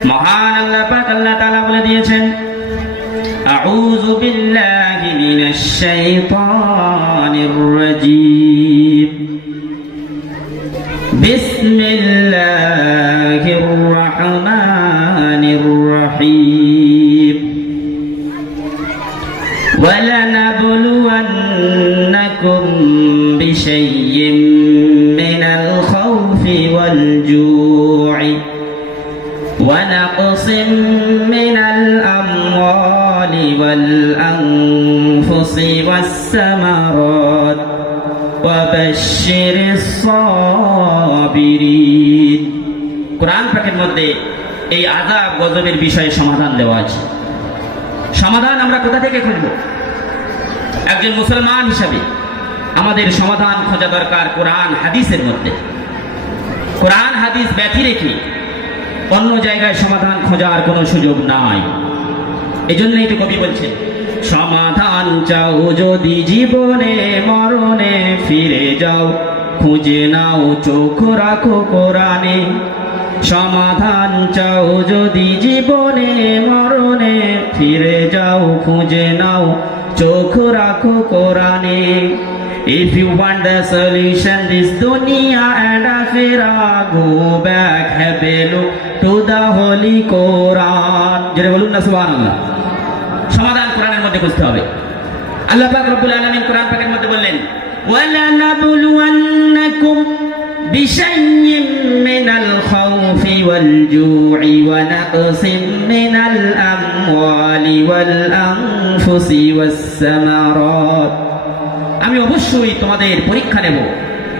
মহান আল্লাহ পাক আল্লাহ তাআলা বলে দিয়েছেন আউযু বিল্লাহি মিনাশ শাইতানির রাজীম। কোরআন পাকের মধ্যে এই আযাব গজবের বিষয়ে সমাধান দেওয়া আছে। সমাধান আমরা কোথা থেকে খুঁজব? একজন মুসলমান হিসাবে আমাদের সমাধান খোঁজা দরকার কোরআন হাদিসের মধ্যে। কোরআন হাদিস ব্যথি রেখে অন্য জায়গায় সমাধান খোঁজার কোনো সুযোগ নাই। এই এজন্যই তো কবি বলছেন, সমাধান চাও যদি জীবনে মরণে ফিরে যাও। খুঁজে নাও চোখ রাখো কোরআনে। সমাধান চাও যদি জীবনে মরণে। ফিরে যাও খুঁজে নাও চোখ রাখো কোরআনে। If you want the solution, this dunya and akhirah, go back, have a look to the holy Quran. যেটা বলুন না সুবহানাল্লাহ। সমাধান কোরআনের মধ্যে খুঁজতে হবে। আল্লাহ পাক রব্বুল আলামিন কোরআন পাকের মধ্যে বললেন ولنبلونكم بشيء من الخوف والجوع ونقص من الأموال والأنفس والثمرات আমি অবশ্যই তোমাদের পরীক্ষা নেব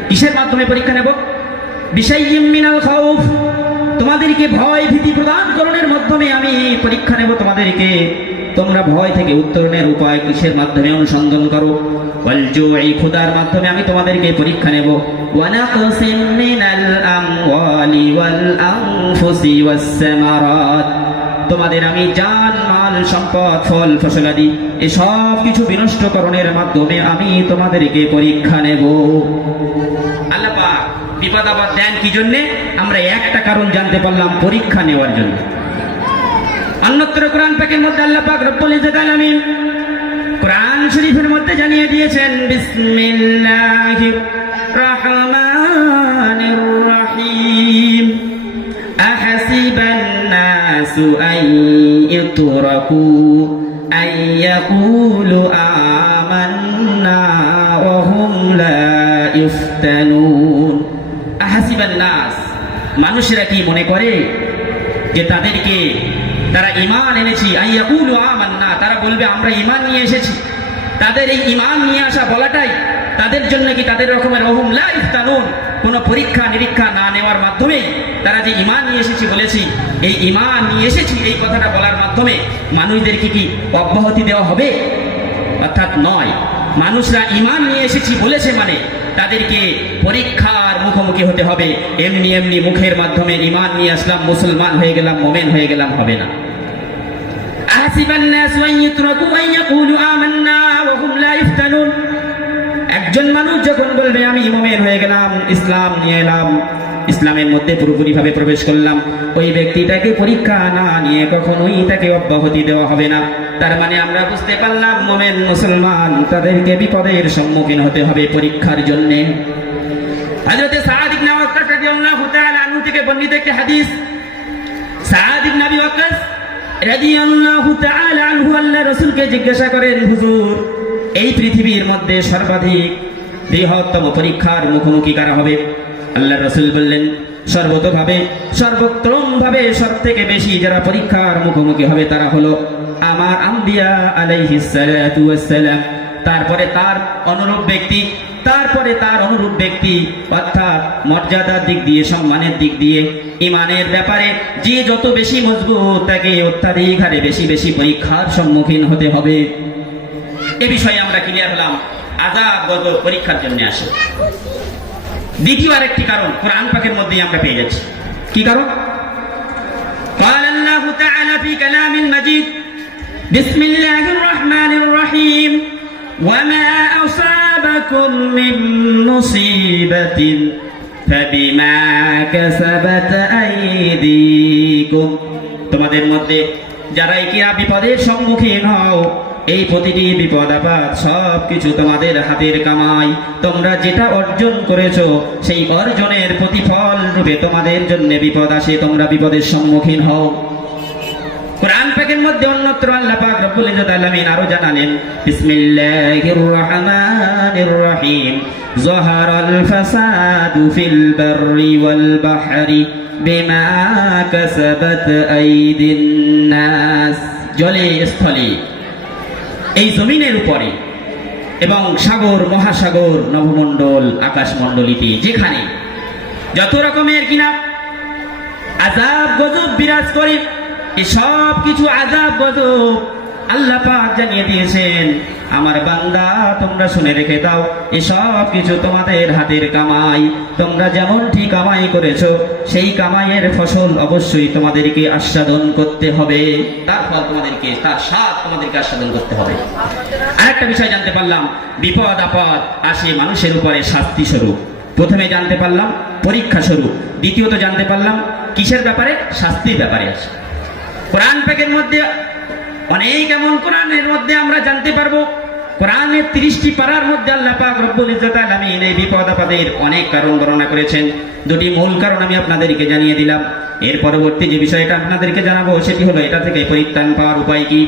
কিসের মাধ্যমে পরীক্ষা নেব বিষয় মিনাল খাউফ তোমাদেরকে ভয় ভীতি প্রদান করণের মাধ্যমে আমি পরীক্ষা নেব তোমাদেরকে তোমরা ভয় থেকে উত্তরণের উপায় কিসের মাধ্যমে অনুসন্ধান করো? এই খুদার মাধ্যমে আমি তোমাদেরকে পরীক্ষা নেব। তোমাদের আমি জান, মাল, সম্পদ, ফল ফসলাদি এ সব কিছু বিনষ্টকরণের মাধ্যমে আমি তোমাদেরকে পরীক্ষা নেব। আল্লাহ বিপদ আপদ দেন কি জন্যে? আমরা একটা কারণ জানতে পারলাম পরীক্ষা নেওয়ার জন্য। অন্যত্র কোরআন পাকের মধ্যে আল্লাহ পাক রব্বুল ইজ্জত আলামিন কোরআন শরীফের মধ্যে জানিয়ে দিয়েছেন বিসমিল্লাহির রহমানির রহিম। আহাসিবান নাসু আইয়াতুরাকু আইয়াকুলু আমান্না ওয়া হুম লা ইফতানুন। আহাসিবান নাস মানুষেরা কি মনে করে যে তাদেরকে তারা ইমান এনেছি, আইয়াকুলু আমান্না, তারা বলবে, আমরা ইমান নিয়ে এসেছি। তাদের এই ইমান নিয়ে আসা বলাটাই তাদের জন্য কি তাদের রকমের অহুম? লা ইফতানুন, কোনো পরীক্ষা নিরীক্ষা না নেওয়ার মাধ্যমেই তারা যে ইমান নিয়ে এসেছি বলেছি, এই ইমান নিয়ে এসেছি, এই কথাটা বলার মাধ্যমে মানুষদেরকে কি অব্যাহতি দেওয়া হবে? অর্থাৎ নয়, মানুষরা ইমান নিয়ে এসেছি বলেছে মানে তাদেরকে পরীক্ষার মুখোমুখি হতে হবে, এমনি এমনি মুখের মাধ্যমে ইমান নিয়ে আসলাম, মুসলমান হয়ে গেলাম, মোমেন হয়ে গেলাম, হবে না। أحسب الناس أن يتركوا أن يقولوا آمنا وهم لا يفتنون একজন মানুষ যখন বলবে আমি মোমেন হয়ে গেলাম ইসলাম নিয়ে এলাম ইসলামের মধ্যে পুরোপুরি ভাবে প্রবেশ করলাম ওই ব্যক্তিটাকে পরীক্ষা না নিয়ে কখনোই তাকে অব্যাহতি দেওয়া হবে না তার মানে আমরা বুঝতে পারলাম মোমেন মুসলমান তাদেরকে বিপদের সম্মুখীন হতে হবে পরীক্ষার জন্য হযরতে সাদ ইবনে ওয়াক্কাস রাদিয়াল্লাহু তাআলা আনহু থেকে বর্ণিত একটি হাদিস সাদ ইবনে আবি ওয়াক্কাস রাদিয়াল্লাহু তাআলা আল্লাহ রাসূলকে জিজ্ঞাসা করেন, হুজুর, এই পৃথিবীর মধ্যে সর্বাধিক বৃহত্তম পরীক্ষার মুখোমুখি কারা হবে? আল্লাহ রসুল বললেন, সর্বতভাবে সর্বোত্তম ভাবে সব থেকে বেশি যারা পরীক্ষার মুখোমুখি হবে তারা হলো আমার আম্বিয়া আলাইহিসালাম তারপরে তার অনুরূপ ব্যক্তি তারপরে তার অনুরূপ ব্যক্তি অর্থাৎ মর্যাদার দিক দিয়ে সম্মানের দিক দিয়ে ইমানের ব্যাপারে যে যত বেশি মজবুত তাকে অত্যাধিক হারে বেশি বেশি পরীক্ষার সম্মুখীন হতে হবে এ বিষয়ে আমরা ক্লিয়ার হলাম আজাব গত পরীক্ষার জন্য আসে দ্বিতীয় আরেকটি কারণ কোরআন পাকের মধ্যেই আমরা পেয়ে যাচ্ছি কি কারণ قال الله تعالى في كلام المجيد بسم الله الرحمن الرحيم وما أصابكم من مصيبة فبما كسبت أيديكم তোমাদের মধ্যে যারাই কিনা বিপদের সম্মুখীন হও এই প্রতিটি বিপদ আপদ সব কিছু তোমাদের হাতের কামাই তোমরা যেটা অর্জন করেছো সেই অর্জনের প্রতিফল রূপে তোমাদের জন্য বিপদ আসে তোমরা বিপদের সম্মুখীন হও কোরআন পাকের মধ্যে অন্যত্র আল্লাহ পাক রব্বুল ইজ্জত আলামিন আরও জানালেন বিসমিল্লাহির রহমানির রহিম যাহারাল ফাসাদু ফিল বাররি ওয়াল বাহরি বিমা কাসাবাত আইদিন নাস। জলে স্থলে, এই জমিনের উপরে এবং সাগর, মহাসাগর নভমণ্ডল আকাশমণ্ডলীতে যেখানে যত রকমের কিনা আজাব গজব বিরাজ করে এই সব কিছু আজাব গজব আল্লাহ পাক জানিয়ে দিয়েছেন, আমার বান্দা, তোমরা শুনে রেখে দাও, এই সব কিছু তোমাদের হাতের কামাই। তোমরা যেমনটি কামাই করেছ, সেই কামাইয়ের ফসল অবশ্যই তোমাদেরকে আস্বাদন করতে হবে। তার ফল তোমাদেরকে, তার স্বাদ তোমাদেরকে আস্বাদন করতে হবে। আরেকটা বিষয় জানতে পারলাম, বিপদ আপদ আসে মানুষের উপরে শাস্তি স্বরূপ। প্রথমে জানতে পারলাম, পরীক্ষা স্বরূপ। দ্বিতীয়ত জানতে পারলাম, কিসের ব্যাপারে? শাস্তির ব্যাপারে আছে কোরআন প্যাকের মধ্যে, অনেক এমন কোরআনের মধ্যে আমরা জানতে পারব। কোরআনের তিরিশটি পাড়ার মধ্যে আল্লাহ পাক রব্বুল ইজ্জত আলামিন এই বিপদ আপদের অনেক কারণ বর্ণনা করেছেন। দুটি মূল কারণ আমি আপনাদেরকে জানিয়ে দিলাম। এর পরবর্তী যে বিষয়টা আপনাদেরকে জানাব, সেটি হলো এটা থেকে পরিত্রাণ পাওয়ার উপায় কি?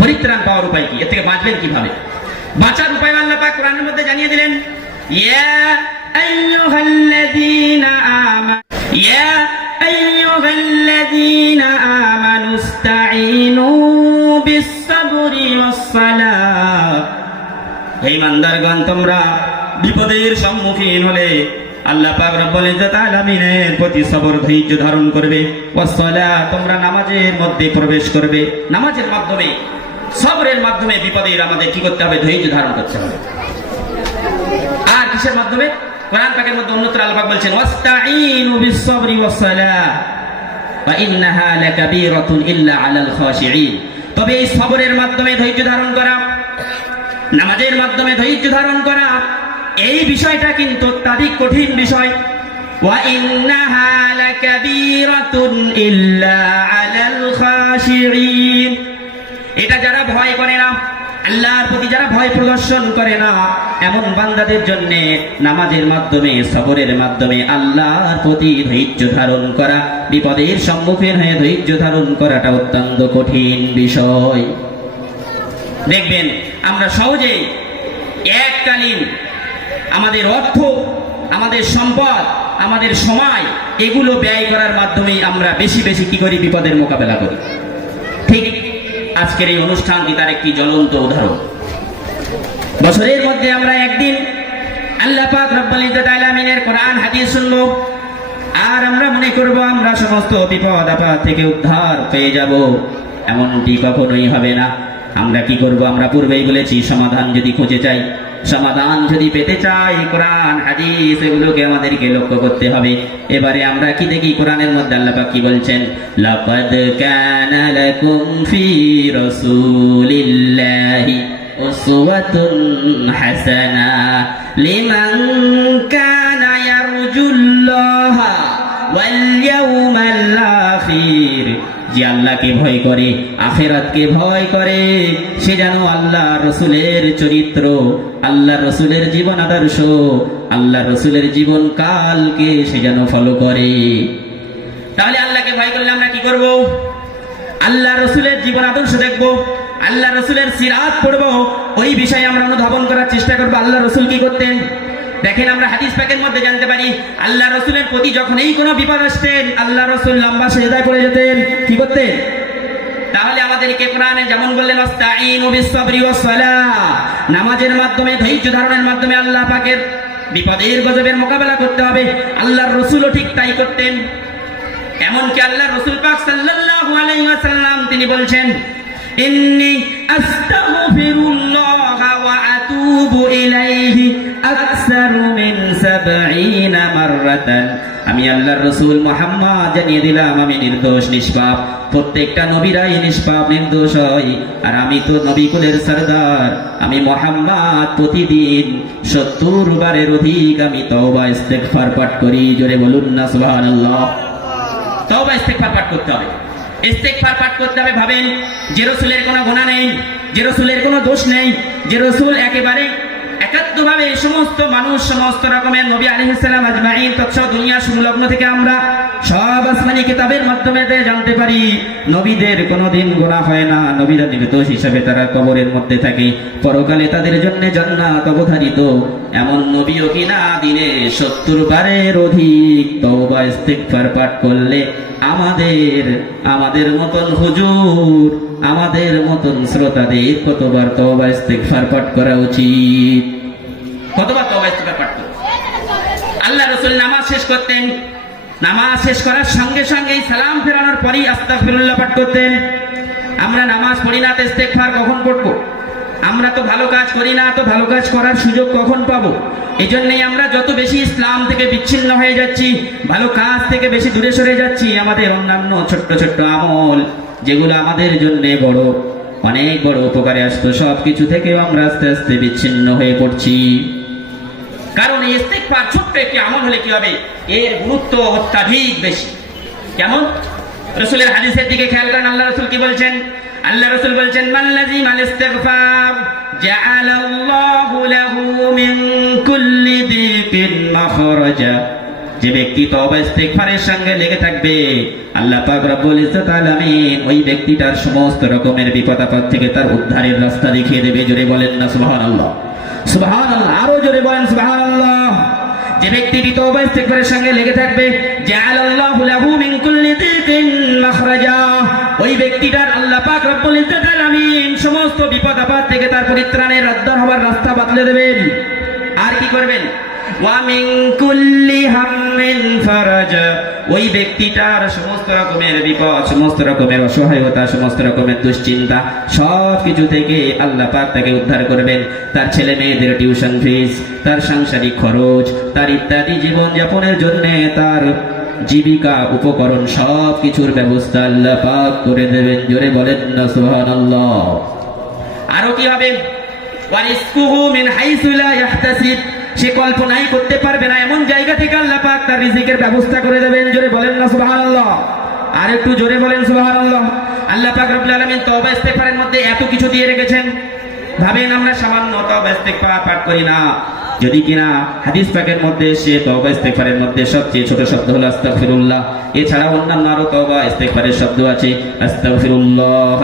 পরিত্রাণ পাওয়ার উপায় কি? এর থেকে বাঁচবেন কীভাবে? বাঁচার উপায় আল্লাহ পাক কোরআনের মধ্যে জানিয়ে দিলেন, ইয়া আইয়ুহাল্লাযীনা আমানু, ইয়া আইয়ুহাল্লাযীনা আমানু ইসতাঈনু বিস-সাবরি ওয়াস-সালাহ হে ইমানদারগণ তোমরা বিপদের সম্মুখীন হলে আল্লাহ পাক রব্বুল ইজ্জত আলামিনের প্রতি সবর ধৈর্য ধারণ করবে। ওয়াসসালা তোমরা নামাজের মধ্যে প্রবেশ করবে। নামাজের মাধ্যমে, সবরের মাধ্যমে বিপদের আমাদের কি করতে হবে? ধৈর্য ধারণ করতে হবে। আর কিসের মাধ্যমে? কোরআন পাকের মধ্যে অন্যত্র আল্লাহ বলছেন ওয়াস্তাইনু বিসসাবরি ওয়াসসালাহ ওয়া ইন্নাহা লাকাবীরাতুন ইল্লা আলাল খাশিঈন। তবে এই সবরের মাধ্যমে ধৈর্য ধারণ করা, নামাজের মাধ্যমে ধৈর্য ধারণ করা, এই বিষয়টা কিন্তু অত্যাধিক কঠিন বিষয়। ওয়া ইন্নাহা লাকাবীরাতুন ইল্লা আলাল খাশিঈন। এটা যারা ভয় করে না আল্লাহর প্রতি যারা ভয় প্রদর্শন করে না, এমন বান্দাদের জন্য নামাজের মাধ্যমে, সবরের মাধ্যমে আল্লাহর প্রতি ধৈর্য ধারণ করা, বিপদের সম্মুখীন হয়ে ধৈর্য ধারণ করাটা অত্যন্ত কঠিন বিষয়। দেখবেন, আমরা সহজেই এককালীন আমাদের অর্থ, আমাদের সম্পদ, আমাদের সময়, এগুলো ব্যয় করার মাধ্যমেই আমরা বেশি বেশি কি করি? বিপদের মোকাবেলা করি। ঠিক আজকের এই অনুষ্ঠানটি তার একটি জ্বলন্ত উদাহরণ। বছরের মধ্যে আমরা একদিন আল্লাহ পাক রব্বুল ইজ্জত আলামিনের কোরআন, হাদিস শুনব। আর আমরা মনে করব, আমরা সমস্ত বিপদ আপদ থেকে উদ্ধার পেয়ে যাব। এমনটি কখনোই হবে না। আমরা কি করব? আমরা পূর্বেই বলেছি, সমাধান যদি খুঁজে চাই সমাধান যদি পেতে চাই, কোরআন, হাদিস, এগুলোকে আমাদেরকে লক্ষ্য করতে হবে। এবারে আমরা কি দেখি? কোরআনের মধ্যে আল্লাহ কি বলছেন? লাকাদ কানা লাকুম ফি রাসূলিল্লাহি উসওয়াতুন হাসানা লিমান কানা ইয়ারজুল্লাহা ওয়াল ইয়াউমাল আখির। যে আল্লাহকে ভয় করে, আখেরাতকে ভয় করে, সে যেন আল্লাহ রসুলের চরিত্র আল্লাহ রসুলের জীবন আদর্শ আল্লাহ রসুলের জীবন কালকে সে যেন ফলো করে। তাহলে আল্লাহকে ভয় করলে আমরা কি করব? আল্লাহ রসুলের জীবন আদর্শ দেখব আল্লাহ রসুলের সিরাত পড়ব, ওই বিষয়ে আমরা অনুধাবন করার চেষ্টা করব। আল্লাহ রসুল কি করতেন? দেখেন আমরা হাদিস প্যাকের মধ্যে জানতে পারি আল্লাহ রসুলের প্রতি যখন এই কোনো বিপদ আসতেন আল্লাহ রসুল লম্বা সেদায় পড়ে যেতেন। কি করতেন? তাহলে আমাদেরকে কোরআনে যেমন বললেন নামাজের মাধ্যমে, ধৈর্য ধারণের মাধ্যমে আল্লাহ পাকের বিপদের গজবের মোকাবেলা করতে হবে। আল্লাহর রসুলও ঠিক তাই করতেন। এমনকি আল্লাহ রসুল পাক সাল্লাল্লাহু আলাইহি ওয়াসাল্লাম তিনি বলছেন, ইন্নী আস্তাগফিরুল্লাহ ওয়া আতুবু ইলাইহি আকসারু 70 মাররাতান আমি আল্লাহর রসুল মোহাম্মদ জানিয়ে দিলাম, আমি নির্দোষ, নিষ্পাপ। প্রত্যেকটা নবীরাই নিষ্পাপ, নির্দোষ হয়। আর আমি তো নবী কুলের সরদার। আমি মোহাম্মদ প্রতিদিন সত্তর বারের অধিক আমি তওবা, ইস্তেগফার পাঠ করি। জোরে বলুন না, সুবহানাল্লাহ। তওবা, ইস্তেগফার পাঠ করতে হবে। ইস্তেগফার পাঠ করতে হবে, ভাবেন, যে রসুলের কোনো গুনাহ নেই, যে রসুলের কোনো দোষ নেই, যে রসুল একেবারে একাত্মভাবে এই সমস্ত মানুষ, সমস্ত রকমের নবী আলাইহিসসালাম আজমাইন তৎসব দুনিয়া সংলগ্ন থেকে আমরা সব আসমানি কিতাবের মাধ্যমে জানতে পারি, নবীদের কোনোদিন গোনা হয় না। নবীরা নির্দোষ হিসাবে তারা কবরের মধ্যে থাকে। পরকালে তাদের জন্য জান্নাত অবধারিত। এমন নবীও কিনা দিনে সত্তর বারের অধিক ইস্তেগফার পাঠ করলে আমাদের আমাদের মতন হুজুর আমাদের মতন শ্রোতাদের কতবার তওবা ইস্তেগফার পাঠ করা উচিত? কতবার তওবা ইস্তেগফার পাঠ করতে আল্লাহ রসুল নামাজ শেষ করতেন। নামাজ শেষ করার সঙ্গে সঙ্গেই সালাম ফেরানোর পরেই আস্তাগফিরুল্লাহ পাঠ করতেন। আমরা নামাজ পড়ি না তো ইস্তেগফার কখন পড়ব আমরা তো ভালো কাজ করি না, তো ভালো কাজ করার সুযোগ কখন পাবো? এই জন্যই আমরা যত বেশি ইসলাম থেকে বিচ্ছিন্ন হয়ে যাচ্ছি, ভালো কাজ থেকে বেশি দূরে সরে যাচ্ছি, আমাদের অন্যান্য ছোট্ট ছোট্ট আমল। যেগুলো আমাদের জন্য বড়, অনেক বড় উপকারে আসতো। সব কিছু থেকেও আমরা আস্তে আস্তে বিচ্ছিন্ন হয়ে পড়ছি। কারণ ছোট্ট একটি আমল হলে কি হবে? এর গুরুত্ব অত্যাধিক বেশি। কেমন? রসুলের হাদিসের দিকে খেয়াল করেন, আল্লাহ রসুল কি বলছেন? আল্লাহ রসুল বলছেন মাল্লাজি মাল মিন কুল্লি দিকিন মাখরাজা যে ব্যক্তি তওবা ইস্তেগফারের সঙ্গে লেগে থাকবে, আল্লাহ পাক রব্বুল ইজ্জত আলামিন ওই ব্যক্তিটার সমস্ত রকমের বিপদ আপদ থেকে তার উদ্ধারের রাস্তা দেখিয়ে দেবে। জোরে বলেন না, সুবহানাল্লাহ। সুবহানাল্লাহ, আরও জোরে বলেন, সুবহানাল্লাহ। যে ব্যক্তি তওবা ইস্তেগফারের সঙ্গে লেগে থাকবে, জাআলাল্লাহু লাহু মিন কুল্লি দিকিন মাখরাজা। ওই ব্যক্তিটার আল্লাহ পাক রব্বুল ইজ্জত আলামিন সমস্ত বিপদ আপদ থেকে তার পরিত্রাণের উদ্ধার হবার রাস্তা বাতলে দেবেন। আর কি করবেন? ওই ব্যক্তিটার সমস্ত রকমের বিপদ, সমস্ত রকমের অসহায়তা, সমস্ত রকমের দুশ্চিন্তা সব কিছু থেকে আল্লাহ পাক তাকে উদ্ধার করবেন। তার ছেলে মেয়েদের টিউশন ফিস, তার সাংসারিক খরচ, তার ইত্যাদি জন্য তার জীবিকা, উপকরণ সব কিছুর ব্যবস্থা আল্লাহ পাক করে দেবেন। জোরে বলেন না, সুবহানাল্লাহ। আরও কি হবে? সে কল্পনাই করতে পারবে না। এমন জায়গা থেকে আল্লাহ পাক তার রিজিকের ব্যবস্থা করে দেবেন। জোরে বলেন না, সুবহানাল্লাহ। আর একটু জোরে বলেন সুবাহ আল্লাহ পাক রব্বুল আলমিন তবা ইস্তেফারের মধ্যে এত কিছু দিয়ে রেখেছেন। ভাবেন আমরা সামান্য তবা ইস্তেফা পাঠ করি না। যদি কিনা হাদিস পাকের মধ্যে সে তওবা ইস্তেগফারের মধ্যে সবচেয়ে ছোট শব্দ হলো আস্তাগফিরুল্লাহ। এছাড়া অন্যান্য আরও তওবা ইস্তেগফারের শব্দ আছে আস্তাগফিরুল্লাহ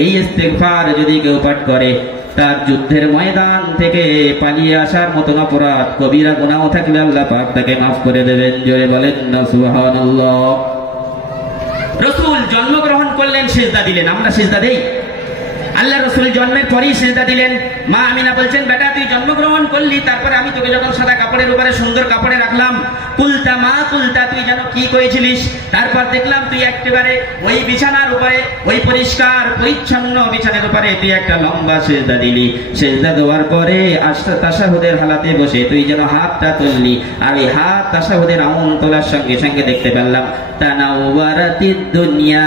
এই ইস্তেগফার যদি কেউ পাঠ করে, তার যুদ্ধের ময়দান থেকে পালিয়ে আসার মতন অপরাধ, কবিরা গুনাহ থাকলে আল্লাহ পাক তাকে মাফ করে দেবেন। জোরে বলেন না, সুবহানাল্লাহ। রসুল জন্মগ্রহণ করলেন, সেজদা দিলেন। আমরা সেজদা দেই? আল্লাহ রসুল জন্মের পরেই সেজদা দিলেন। মা আমিনা বলছেন, বেটা, তুই জন্মগ্রহণ করলি, তারপরে আমি তোকে যখন সাদা কাপড়ের উপরে সুন্দর কাপড়ে রাখলাম, কুলতা মা কুলতা, তুই যেন কি করেছিলিস? তারপর দেখলাম তুই একেবারে ওই বিছানার উপরে, ওই পরিষ্কার, পরিচ্ছন্ন বিছানার উপরে তুই একটা লম্বা সেজদা দিলি। সেজদা দেওয়ার পরে আশা তাসাহুদের হালাতে বসে তুই যেন হাতটা তুললি। আর ওই হাত তাসাহুদের আমন তোলার সঙ্গে সঙ্গে দেখতে পেলাম তানাওয়ারাতিদ দুনিয়া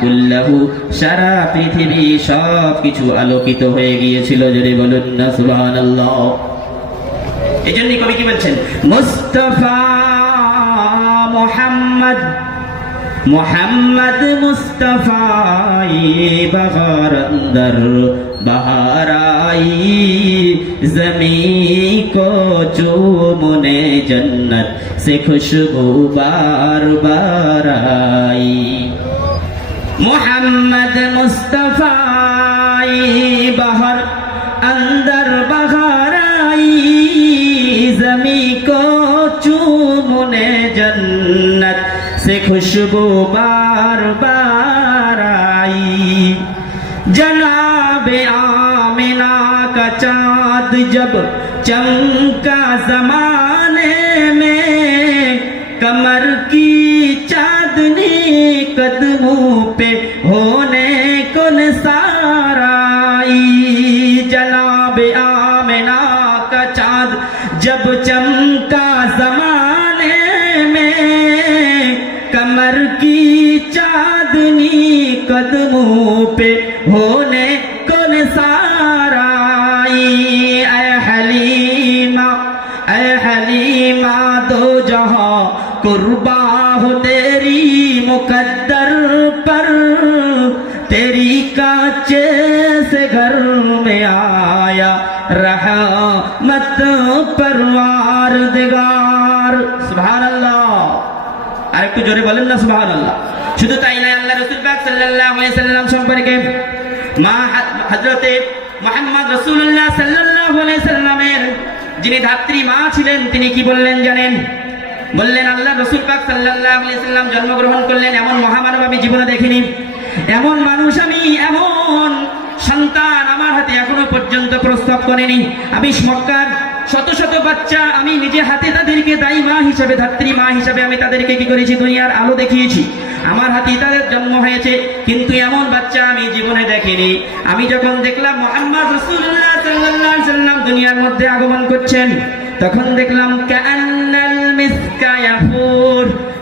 কুল্লাহু, সারা পৃথিবী সব কিছু আলোকিত হয়ে গিয়েছিল যদি বলুন না সুবহানাল্লাহ এই জন্যই কবি কি বলছেন মুস্তাফা মোহাম্মদ মোহাম্মদ মুস্তফাই बहार अंदर बाहर आई जमी को चूमने जन्नत से खुशबू बार बार आई मोहम्मद मुस्तफाई बाहर अंदर बाहर आई जमी को चूमने जन्नत से खुशबू बार बार आई जनाब आमिना का चाँद जब चमका जमाने कुर्बा हो तेरी मुकद्दर पर तेरी काचे से घर में आया रहा मत परवार दिगार सुभान अल्लाह আর একটু জোরে বলেন না সুবহানাল্লাহ শুধু তাই নয় আল্লাহ রাসূল পাক সাল্লাল্লাহু আলাইহি সাল্লাম সম্পর্কে মা হযরতে মুহাম্মদ রাসূলুল্লাহ সাল্লাল্লাহু আলাইহি সাল্লামের যিনি ধাত্রী মা ছিলেন তিনি কি বললেন জানেন বললেন, আল্লাহ রসুল পাক সাল্লাল্লাহু আলাইহি জন্মগ্রহণ করলেন এমন মহামানব আমি জীবনে দেখিনি। এমন মানুষ আমি, এমন সন্তান আমার হাতে এখনও পর্যন্ত প্রস্তাব করেনি। আমি মক্কার শত শত বাচ্চা আমি নিজে হাতে তাদেরকে দায়ী মা হিসাবে, ধাত্রী মা হিসাবে আমি তাদেরকে কি করেছি? দুনিয়ার আলো দেখিয়েছি। আমার হাতে তাদের জন্ম হয়েছে, কিন্তু এমন বাচ্চা আমি জীবনে দেখিনি। আমি যখন দেখলাম মোহাম্মদ রসুল্লাহ সাল্লাম দুনিয়ার মধ্যে আগমন করছেন, তখন দেখলাম ইয়াফুর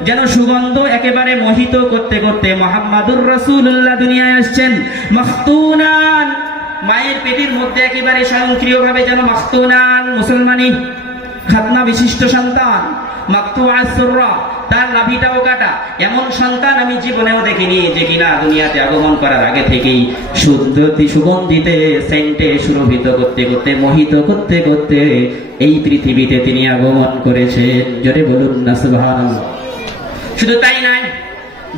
যেন সুগন্ধ একেবারে মোহিত করতে করতে মোহাম্মদুর রসুল্লাহ দুনিয়ায় আসছেন। মাস্তুনান মায়ের পেটের মধ্যে একেবারে স্বয়ংক্রিয়ভাবে যেন মাস্তুনান মুসলমানি খাতনা বিশিষ্ট সন্তান। তার নাভিটাও কাটা। এমন সন্তান আমি জীবনেও দেখিনি যে কিনা দুনিয়াতে আগমন করার আগে থেকেই শুদ্ধতি সুগন্ধিতে সেন্টে সুরভিত করতে করতে, মোহিত করতে করতে এই পৃথিবীতে তিনি আগমন করেছেন। জোরে বলুন না শুধু তাই নয়,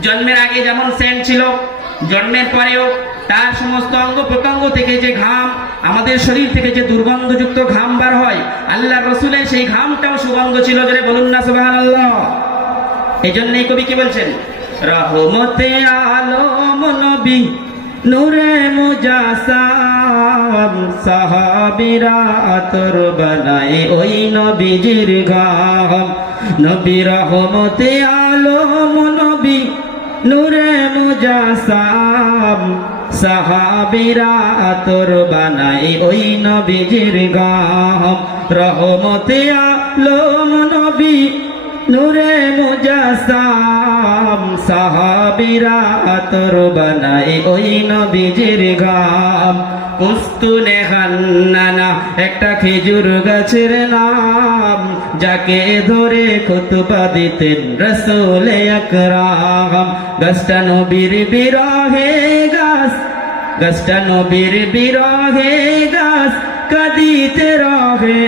জন্মের আগে যেমন সেন্ট ছিল, জন্মের পরেও তার সমস্ত অঙ্গ প্রত্যঙ্গ থেকে যে ঘাম, আমাদের শরীর থেকে যে দুর্গন্ধযুক্ত ঘাম বার হয় আল্লাহ রসুলের সেই ঘামটাও সুগন্ধ ছিল জোরে বলুন না সুবাহ এই জন্যই কবি কি বলছেন? রহমতে আলম নবী, নূরে মুজাসাম সাহাবিরা আতর বানায় ওই নবীজির গাম নবী রহমতে আলম নবী, নূরে মুজাসাম সাহাবিরা আতর বানায় ওই নবীজির গাম রহমতে আলম নবী, নূরে মুজাসাম সাহাবিরা আতর বানাই ওই নবীজির গাম কুস্তুনে হান্নানা, একটা খেজুর গাছের নাম। যাকে ধরে খুতবা দিতেন রসুলে আকরাম গাছটা নবীর বিরহে গাছ গাছটা নবীর বিরহে, গাছ কাদিতে রহে।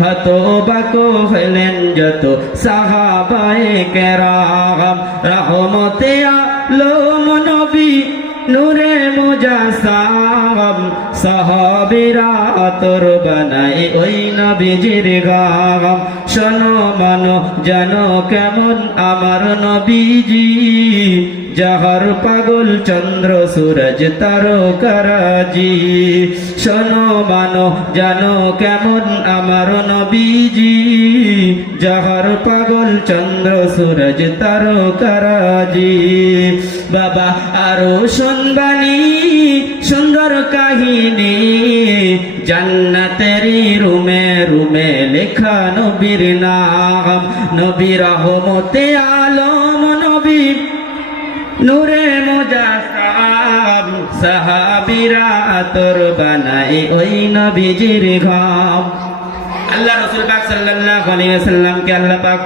হত বাকো হলেন যত সাহাবায়ে কেরাম। রহমতে আলম নবী নূরে মুজাসাম। সাহাবিরা আতর বানায় ওই নবীজির গাম। শোনো মানো, জানো কেমন আমার নবীজি। যাহার পাগল চন্দ্র, সূরজ, তারকারাজি। শোনো মানো, জানো কেমন আমার নবীজি। যাহার পাগল চন্দ্র, সূরজ, তারকারাজি। বাবা, আরও শুনবানি সুন্দর কাহিনী। জান্নাতেরি রুমে রুমে লেখা নবীর নাম, নবী রহমতে আলম, নবী নূরে মুজাসাম সাহাবিরা তোর বানাই ওই নবীজির ঘাম আল্লাহ রসুল পাক সাল্লাল্লাহু আলাইহি ওয়াসাল্লামকে আল্লাহ পাক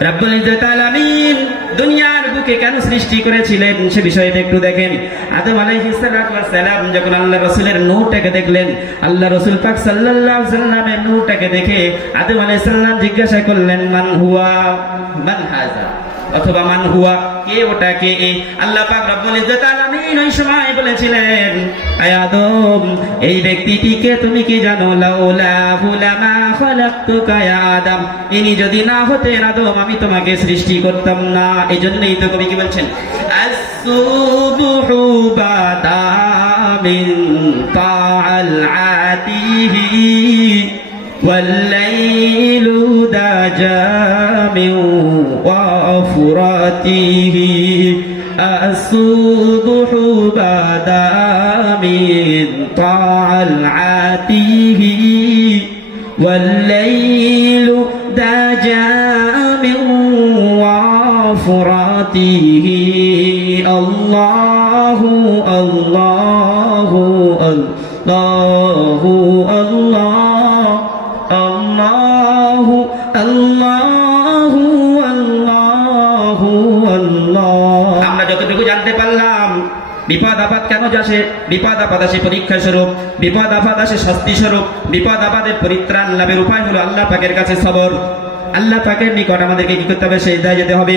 রাব্বুল ইজ্জত আলামিন দুনিয়ার বুকে কেন সৃষ্টি করেছিলেন সে বিষয়টা একটু দেখেন। আদম আলাইহিস যখন আল্লাহ রাসূলের নূরটাকে দেখলেন আল্লাহ রাসূল পাক সাল্লাল্লাহু আলাইহি সাল্লামের নূরটাকে দেখে আদম আলাইহিস সালাম জিজ্ঞাসা করলেন, মান হুয়া? মান হাযা অথবা, মান হুয়া? কে ওটা কে আল্লাহ পাক রব্বুল ইজ্জত আলামিন ওই সময় বলেছিলেন আয় আদম এই ব্যক্তিটিকে তুমি কি জানো লাউলা হুলামা খালাকতুকা ইয়া আদম ইনি যদি না হতেন আদম আমি তোমাকে সৃষ্টি করতাম না এই জন্যই তো কবি কি বলছেন আসুবহু বাদা মিন তাআল আতিহি والليل دجى من وفراته الصبح بدا من طلعته والليل دجى من الله الله الله الله الله. বিপদ আপদ কেন আসে বিপদ আপদ আসে পরীক্ষা স্বরূপ, বিপদ আপদ আসে শাস্তি স্বরূপ, বিপদ আপদের পরিত্রাণ লাভের উপায় হলো আল্লাহ পাকের কাছে সবর। আল্লাহ পাকের নিকট আমাদেরকে কি করতে হবে? সেই দায় যেতে হবে।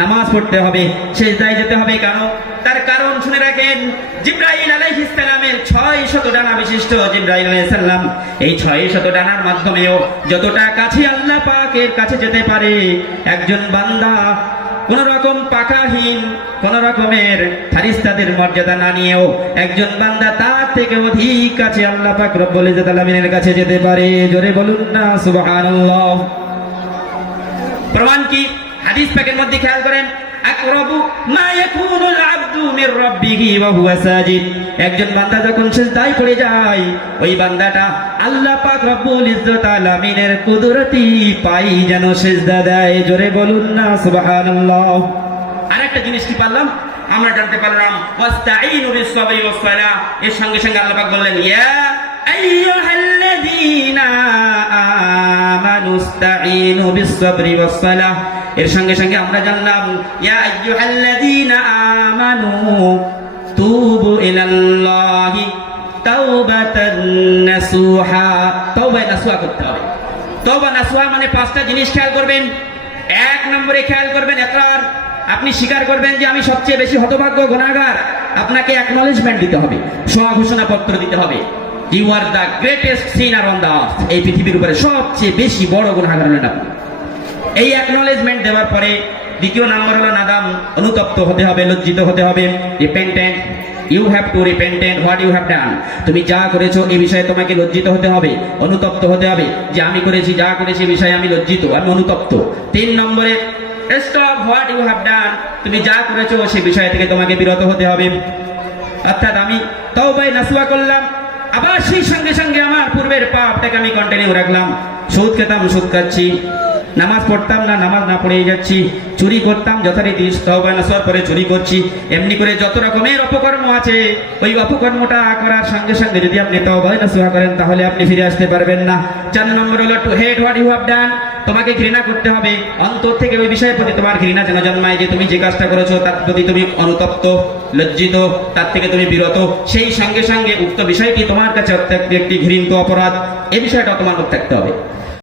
নামাজ পড়তে হবে। শেষ দায় যেতে হবে কেন? তার কারণ শুনে রাখেন, জিব্রাইল আলাইহিস সালামের ছয় শত ডানা বিশিষ্ট জিব্রাইল আলাইহিস সালাম। এই ছয় শত ডানার মাধ্যমেও যতটা কাছে আল্লাহ পাকের কাছে যেতে পারে, একজন বান্দা কোন রকম পাকাহীন কোন রকমের ফারিস্তাদের মর্যাদা না নিয়েও একজন বান্দা তার থেকে অধিক কাছে আল্লাহ পাক রব্বুল ইজ্জত আলামিনের কাছে যেতে পারে। জোরে বলুন না, সুবহানাল্লাহ। প্রমাণ কি? হাদিস প্যাকের মধ্যে খেয়াল করেন আকরাবু মা ইয়াকুনুল আবদু মির রাব্বিহি ওয়া হুয়া সাজিদ। একজন বান্দা যখন সিজদায় পড়ে যায়, ওই বান্দাটা আল্লাহ পাক রব্বুল ইজ্জত আলামিনের কুদরতি পাই যেন সিজদা দেয়। জোরে বলুন না, সুবহানাল্লাহ। আরেকটা জিনিস কি পারলাম? আমরা জানতে পারলাম, ওয়াস্তাঈনু বিস সাবরি ওয়াস সালাহ এর সঙ্গে সঙ্গে আল্লাহ পাক বললেন, ইয়া আইয়ুহাল্লাযীনা আমানু ইস্তাঈনু বিস সাবরি ওয়াস সালাহ এর সঙ্গে সঙ্গে আমরা জানলাম আমানু তুবু ইলাল্লাহি করতে হবে। মানে পাঁচটা জিনিস খেয়াল করবেন। এক নম্বরে খেয়াল করবেন আপনি স্বীকার করবেন যে আমি সবচেয়ে বেশি হতভাগ্য গুণাগার আপনাকে অ্যাকনলেজমেন্ট দিতে হবে ঘোষণা পত্র দিতে হবে। You are the greatest sinner on the এই পৃথিবীর উপরে সবচেয়ে বেশি বড় গুণাগার আপনি। এই অ্যাকনলেজমেন্ট দেওয়ার পরে দ্বিতীয় নাম্বার হলো নাদাম, অনুতপ্ত হতে হবে, লজ্জিত হতে হবে। Repentant you have to repentant what you have done তুমি যা করেছ এই বিষয়ে তোমাকে লজ্জিত হতে হবে, অনুতপ্ত হতে হবে। যে আমি করেছি, যা করেছি এই বিষয়ে আমি লজ্জিত, আমি অনুতপ্ত। তিন নম্বরে stop what you have done তুমি যা করেছ সেই বিষয় থেকে তোমাকে বিরত হতে হবে। অর্থাৎ আমি তওবায় নাসুয়া করলাম। আবার সেই সঙ্গে সঙ্গে আমার পূর্বের পাপটাকে আমি কন্টিনিউ রাখলাম। সুদ খেতাম, সুদ খাচ্ছি। নামাজ পড়তাম না, নামাজ না পড়ে যাচ্ছি। চুরি করতাম, যথারীতি নাসুয়ার পরে চুরি করছি। এমনি করে যত রকমের অপকর্ম আছে, ওই অপকর্মটা করার সঙ্গে সঙ্গে যদি আপনি নাসুয়া করেন, তাহলে আপনি ফিরে আসতে পারবেন না। চার নম্বর হলো to hate what you have done তোমাকে ঘৃণা করতে হবে। অন্তর থেকে ওই বিষয়ের প্রতি তোমার ঘৃণা যেন জন্মায় যে তুমি যে কাজটা করেছ, তার প্রতি তুমি অনুতপ্ত, লজ্জিত, তার থেকে তুমি বিরত। সেই সঙ্গে সঙ্গে উক্ত বিষয়টি তোমার কাছে একটি ঘৃণিত অপরাধ। এই বিষয়টা তোমার থাকতে হবে।